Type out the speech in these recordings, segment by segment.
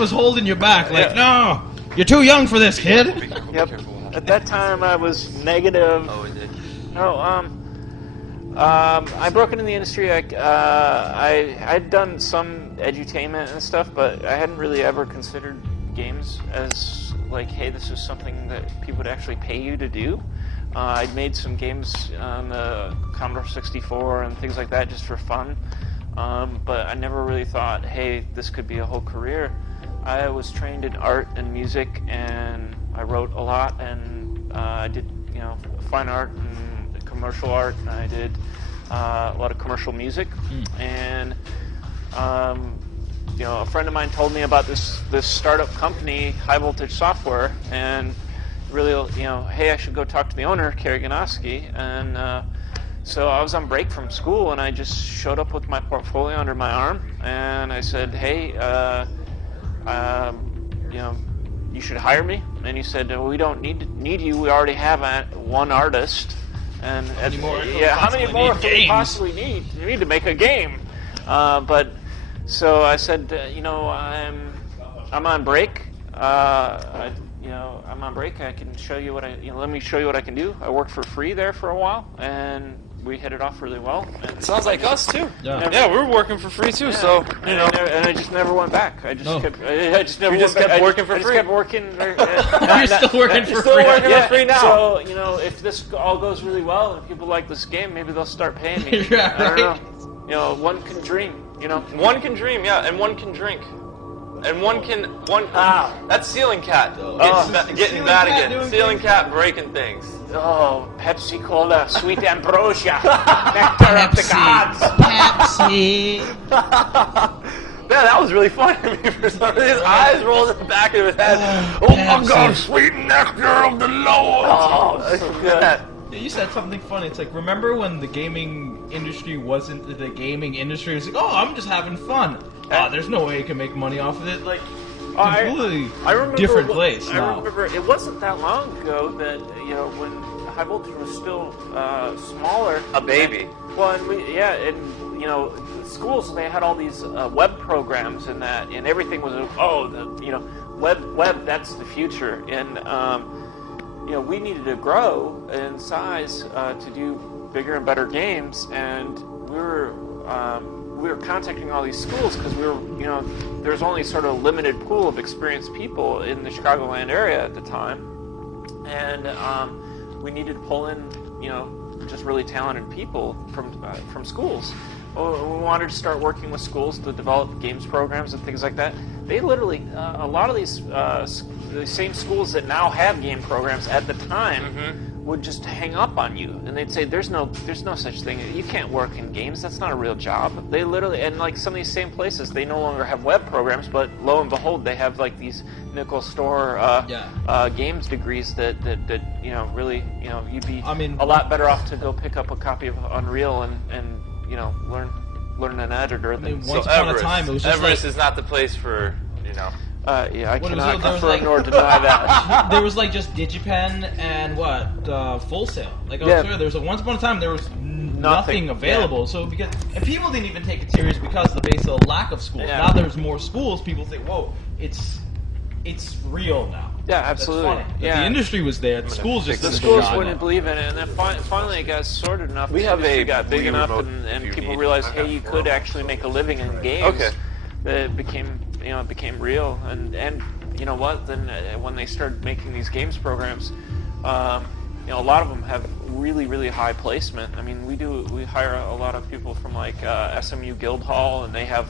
was holding you back, like, no, you're too young for this, kid. Yep. At that time, I was negative. Oh, is it? No, I broke into the industry. I'd done some edutainment and stuff, but I hadn't really ever considered games as like, hey, this is something that people would actually pay you to do. I'd made some games on the Commodore 64 and things like that just for fun, but I never really thought, hey, this could be a whole career. I was trained in art and music, and I wrote a lot, and I did, fine art and commercial art, and I did a lot of commercial music, and a friend of mine told me about this startup company, High Voltage Software, and really, hey, I should go talk to the owner, Kerry Ganowski, and so I was on break from school, and I just showed up with my portfolio under my arm, and I said, hey, you should hire me. And he said, we don't need you. We already have one artist. And how many more can we possibly need? You need to make a game. But so I said, I'm on break. I'm on break. I can show you let me show you what I can do. I worked for free there for a while, and we hit it off really well. And sounds like us too. Yeah, we're working for free too. So and I just never went back. I just kept working for free. Kept working. You're still working for free. For free now. So if this all goes really well and people like this game, maybe they'll start paying me. I don't know. One can dream. One can dream, yeah, and one can drink. And that's Ceiling Cat getting bad again. Ceiling Cat breaking things. Oh, Pepsi Cola, sweet ambrosia, nectar of the gods. Pepsi. Man, that was really funny to me for some reason. His eyes rolled in the back of his head. Oh my God, sweet nectar of the Lord. Oh, so good. Yeah, you said something funny. It's like, remember when the gaming industry wasn't the gaming industry? It's like, oh, I'm just having fun. There's no way you can make money off of it. Like, completely different place now. I remember it wasn't that long ago that when High Voltage was still smaller, a baby. And schools, they had all these web programs and that, and everything was web. That's the future, and we needed to grow in size to do bigger and better games, and we were contacting all these schools because there's only sort of a limited pool of experienced people in the Chicagoland area at the time, and we needed to pull in, just really talented people from schools. We wanted to start working with schools to develop games programs and things like that. They literally, a lot of these the same schools that now have game programs at the time would just hang up on you, and they'd say, "There's no such thing. You can't work in games. That's not a real job." They literally, and like some of these same places, they no longer have web programs, but lo and behold, they have like these nickel store games degrees that really you'd be a lot better off to go pick up a copy of Unreal and learn an editor. Once upon a time, it was just Everest is not the place for I cannot confirm nor deny that. There was like just Digipen and Full Sail. Like there was once upon a time there was nothing available. So and people didn't even take it serious because of the base of the lack of schools. Now there's more schools. People think, whoa, it's real now. Yeah, absolutely. The industry was there. The schools wouldn't believe in it, and then finally it got sorted enough. It got big enough, and people realized, hey, you could actually make a living in games. Okay. That it became real, and you know what? Then when they started making these games programs, a lot of them have really, really high placement. I mean, we hire a lot of people from like SMU Guildhall, and they have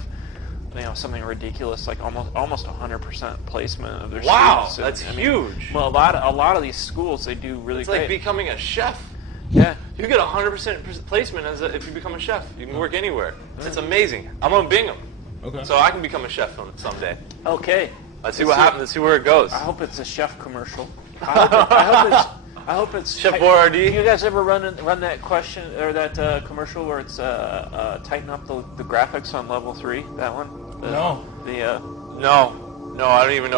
something ridiculous like almost 100% placement of their students. That's huge. Well, a lot of these schools, they do really great. It's like becoming a chef. Yeah. You get 100% placement if you become a chef. You can work anywhere. It's amazing. I'm on Bingham. Okay. So I can become a chef someday. Okay. Let's see what happens. Let's see where it goes. I hope it's a chef commercial. I hope it's Chef Boyardee. You guys ever run that question or that commercial where it's tighten up the graphics on level 3? That one? No. No, I don't even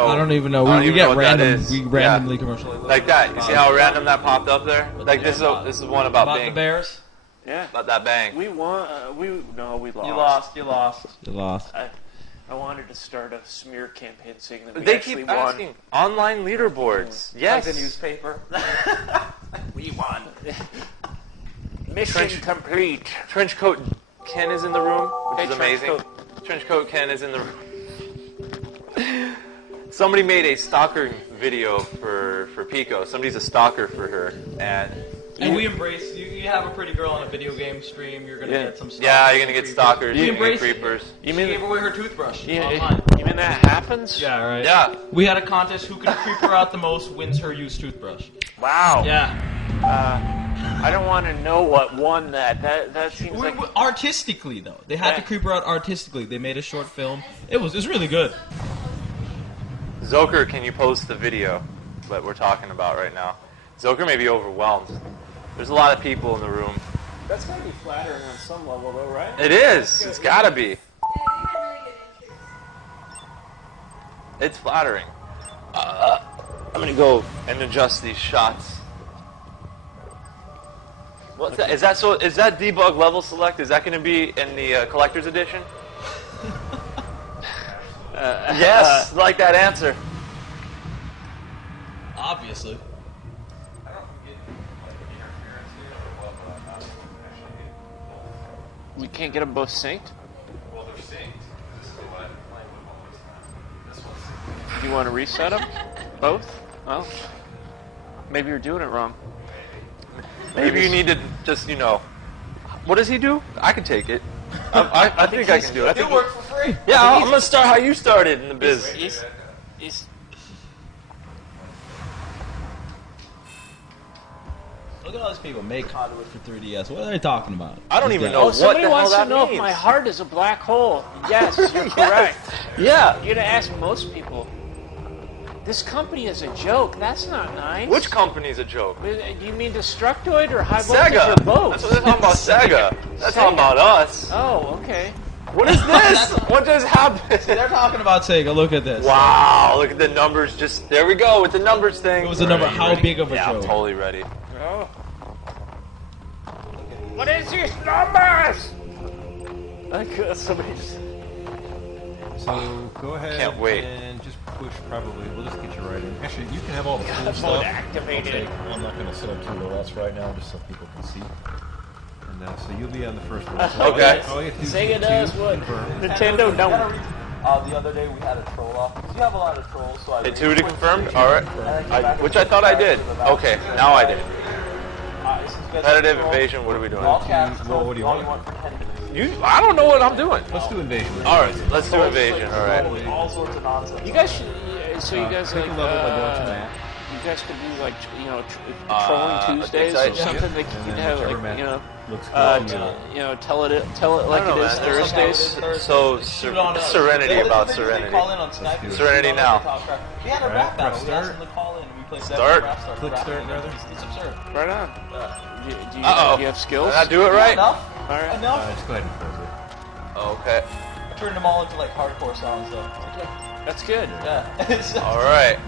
know. We get random. We randomly commercialize like that. You see how random that popped up there? Like this is one about the Bears. Yeah. About that bang. We won. We lost. You lost. I wanted to start a smear campaign saying that we They actually keep won. asking. Online leaderboards. Yes. Like the newspaper. We won. Mission complete. Trenchcoat Ken is in the room, which Hey, is amazing. Trenchcoat Ken is in the room. Somebody made a stalker video for Pico. Somebody's a stalker for her, and we embrace you have a pretty girl on a video game stream. You're gonna get some. Yeah, you're gonna get stalkers. We and embrace creepers. You She mean gave away her toothbrush you online. mean that happens? Yeah, right. Yeah. We had a contest. Who can creep her out the most wins her used toothbrush. Wow. Yeah. I don't want to know what won that. That seems like Artistically, though, they had to creep her out artistically. They made a short film. It was really good. Zoker, can you post the video that we're talking about right now? Zoker may be overwhelmed. There's a lot of people in the room. that's gotta be flattering on some level, though, right? It is. It's gotta be. It's flattering. I'm gonna go and adjust these shots. What's that? Is that so? Is that debug level select? Is that gonna be in the collector's edition? Yes, like that answer. Obviously. We can't get them both synced. Well, they're synced. This is the one I've been playing with all this time. This one's synced. Do you want to reset them? Both? Oh. Maybe you're doing it wrong. Maybe you need to just, what does he do? I can take it. I think I can do it. It worked for free. Yeah, I'm gonna start how you started in the biz. He's Look at all these people make Conduit for 3DS. What are they talking about? I don't even know what the somebody hell wants to that know means. if my heart is a black hole. Yes, you're correct. Yeah. You're gonna ask most people. This company is a joke. That's not nice. Which company's a joke? Do you mean Destructoid or High Voltage Sega. or both? That's what they're talking about. Sega. That's talking Sega. about us. Oh, okay. What is this? What just happened? They're talking about Sega. Look at this. Wow! Look at the numbers. Just there we go with the numbers thing. It was a number. How big of a Yeah, I'm joke? totally ready. Oh. What is these numbers? Somebody just... So go ahead Can't wait. and just push probably. We'll just get you right in. Actually, you can have all the cool Mode stuff. activated. I'm not going to set up 2LS right now just so people can see. And so you'll be on the first one. So Okay. all you have to do is Sega hit does two, what confirm. Nintendo don't. The other day we had a troll off. Because you have a lot of trolls, so I... Hit 2 to confirm? Alright. Which I thought I did. Okay, now I did. Competitive invasion, what are we doing? All caps, Well, what do you all want? for 10 minutes. I don't know what I'm doing. Let's do invasion. Alright, let's do invasion, alright. All sorts of nonsense. You guys should. So you guys Pick like. a level by going to that. You guys could do like trolling Tuesdays or yeah. something. Like you And could then have whichever like map looks good. tell it like don't know, it is man. There's Thursdays. So, serenity about serenity. Call in on Skype. Serenity now. We had a Alright, rap battle. press We asked start. them to call in and we played Start. Click start, rather. It's absurd. Right on. Do you Uh-oh. have skills? Did I do it right? Enough? All right. Enough? Just go ahead and close it. Okay. I turned them all into like hardcore songs though. That's good. Yeah. Alright.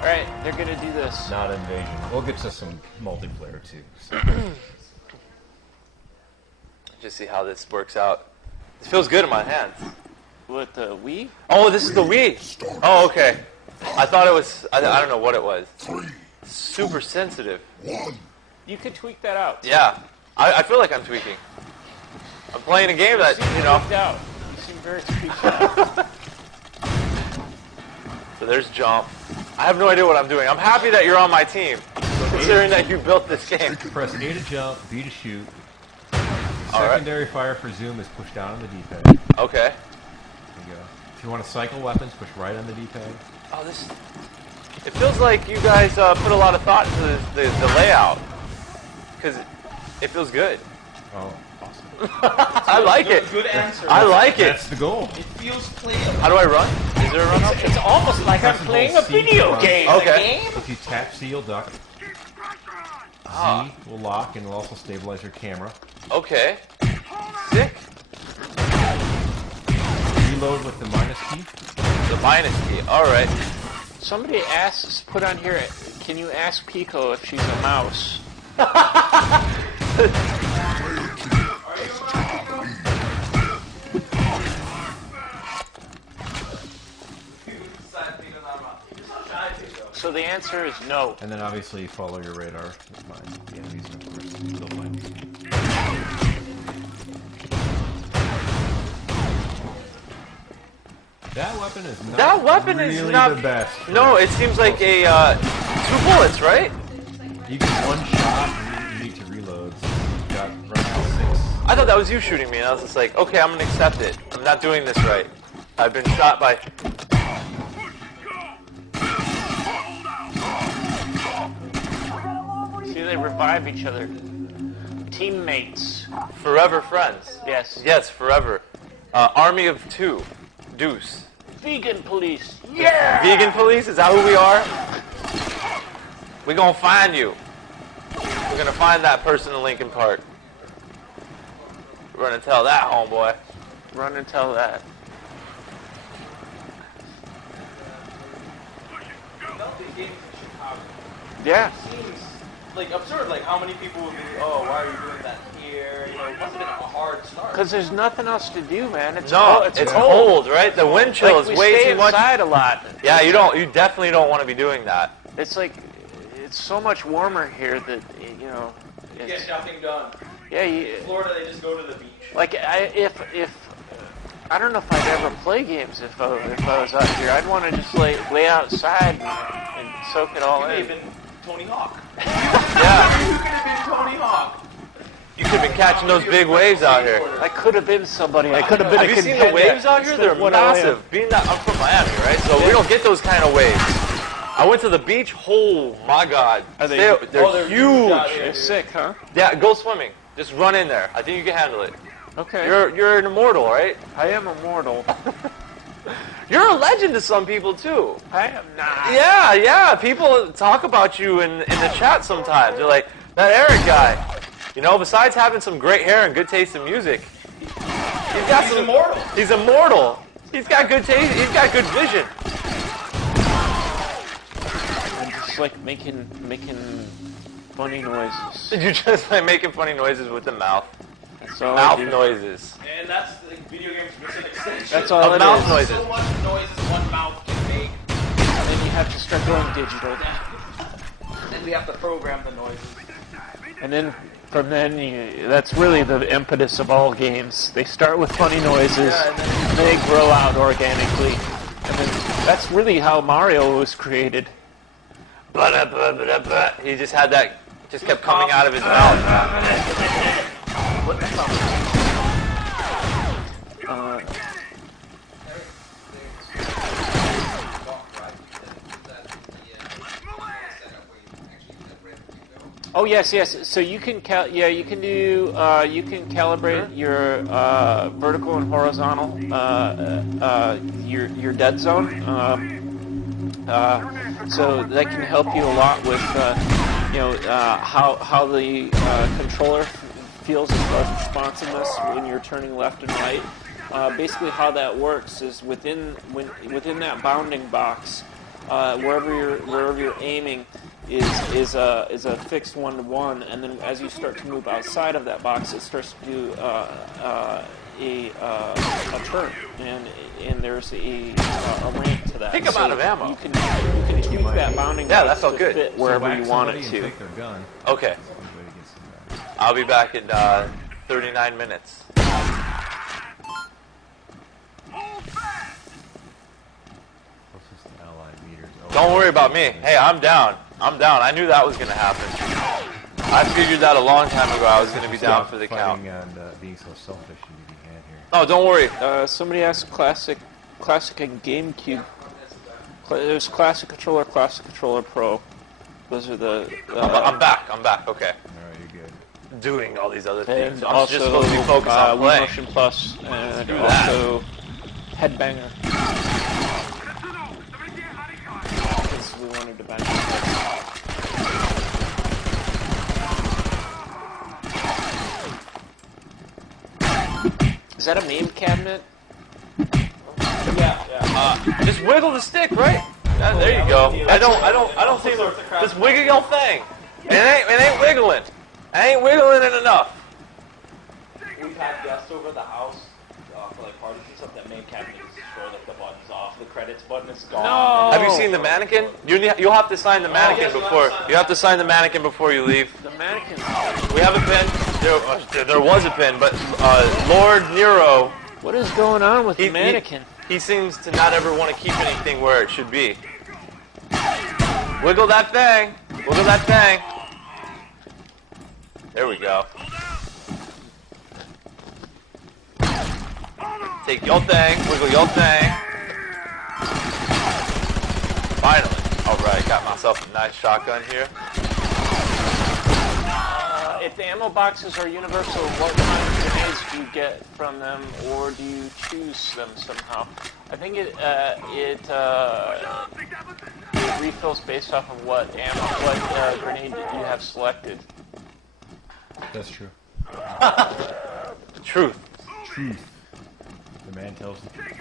All right, they're gonna do this. Not invasion. We'll get to some multiplayer too. So. Just see how this works out. It feels good in my hands. With the Wii? Oh, this is the Wii. Oh, okay. I thought it was, I don't know what it was. Super sensitive. You could tweak that out. Yeah. I feel like I'm tweaking. I'm playing a game that, Tweaked out. You seem very tweaked out. So there's jump. I have no idea what I'm doing. I'm happy that you're on my team, considering that you built this game. Press A to jump, B to shoot. All right. Secondary fire for zoom is pushed down on the D-pad. Okay. There you go. If you want to cycle weapons, push right on the D-pad. Oh, this. It feels like you guys put a lot of thought into the layout, because it feels good. Oh, awesome. I like it. Good answer. I like it. That's the goal. It feels playable. How do I run? Is there a run option? It's almost like I'm Press playing a and hold C video to game. run. Okay. If you tap C, you'll duck. Z will lock and will also stabilize your camera. Okay. Sick. Reload with the minus key. The minus key. All right. Somebody asks, put on here, can you ask Pico if she's a mouse? So the answer is no. And then obviously you follow your radar to find the enemies, and of course still find you. That weapon is not really the best. No, it seems like a 2 bullets, right? You get one shot and you need to reload. So you got around 6. I thought that was you shooting me, and I was just like, okay, I'm gonna accept it. I'm not doing this right. I've been shot by. See, they revive each other. Teammates. Forever friends. Yes. Yes, forever. Army of 2. Deuce. Vegan police. Yeah! Vegan police? Is that who we are? We're gonna find you. We're gonna find that person in Lincoln Park. We're gonna tell that, homeboy. Run and tell that. Yeah. Seems like absurd. Like how many people would be, oh, why are you doing that here? You know, it must have been a hard start. Because there's nothing else to do, man. It's it's cold, right? The wind chill is way too much. We stay inside a lot. Yeah, you definitely don't want to be doing that. It's like, it's so much warmer here that, you know. You get nothing done. Yeah, In Florida, they just go to the beach. like if I don't know if I'd ever play games if I was out here. I'd want to just lay outside and soak it all You could in. have been Tony Hawk. Yeah. You could have been Tony Hawk. You could have been catching those big waves out here. I could have been somebody. I could have been Have a you seen the waves out here? They're massive. Being that I'm from Miami, right? So we don't get those kind of waves. I went to the beach. Oh my God, they're huge. They're sick, huh? Yeah, go swimming. Just run in there. I think you can handle it. Okay. You're an immortal, right? I am immortal. You're a legend to some people too. I am not. Yeah. People talk about you in the chat sometimes. They're like, that Eric guy. You know, besides having some great hair and good taste in music, he's immortal. He's immortal. He's got good taste. He's got good vision. I'm just like making funny noises. You're just like making funny noises with the mouth. That's all Mouth I do. noises. And that's the video game's an extension. That's all it mouth is. noises. So much noises one mouth can make. And then you have to start going digital. Then we have to program the noises. And then from then, that's really the impetus of all games. They start with funny noises, and then they grow out organically. And then that's really how Mario was created. He just had that, just kept coming out of his mouth. Oh yes. So you can you can calibrate your vertical and horizontal your dead zone. So that can help you a lot with how the controller feels as far as responsiveness when you're turning left and right. Basically, how that works is within that bounding box, wherever you're aiming is a fixed 1-to-1, and then as you start to move outside of that box, it starts to do a turn, and there's a ramp to that. Think I'm out of ammo. You can tweak that bounding box that felt to good. fit wherever you want it And to. take their gun. Okay. One way to get some back. I'll be back in 39 minutes. Closest allied meters. Oh, Don't worry about me. Hey, I'm down. I knew that was going to happen. I figured that a long time ago. I was going to be down for the count. Fighting and being so selfish you need to hand here. Oh, don't worry. Somebody asked classic and GameCube. There's Classic Controller Pro. Those are the. I'm back. Okay. Alright, you're good. Doing all these other things. And I'm also just supposed to be focused on Wii playing. Motion Plus, and Do that. also Headbanger. Because we wanted to bang. Is that a meme cabinet? Yeah. Just wiggle the stick, right? There you go. I don't see the. Just wiggle your thing. It ain't wiggling. I ain't wiggling it enough. We've had guests over the house for like parties and stuff that main cabinet is destroyed, like the buttons off. off the credits button. It's gone. No. Have you seen the mannequin? You'll have to sign the mannequin before. You have to sign the mannequin before you leave. The mannequin. We have a pin. There was a pin, but Lord Nero. What is going on with the mannequin? He seems to not ever want to keep anything where it should be. Wiggle that thing. Wiggle that thing. There we go. Take your thing. Wiggle your thing. Finally. Alright, got myself a nice shotgun here. If the ammo boxes are universal, what kind of grenades do you get from them, or do you choose them somehow? I think it refills based off of what grenade you have selected. That's true. Truth. Truth. The man tells the truth.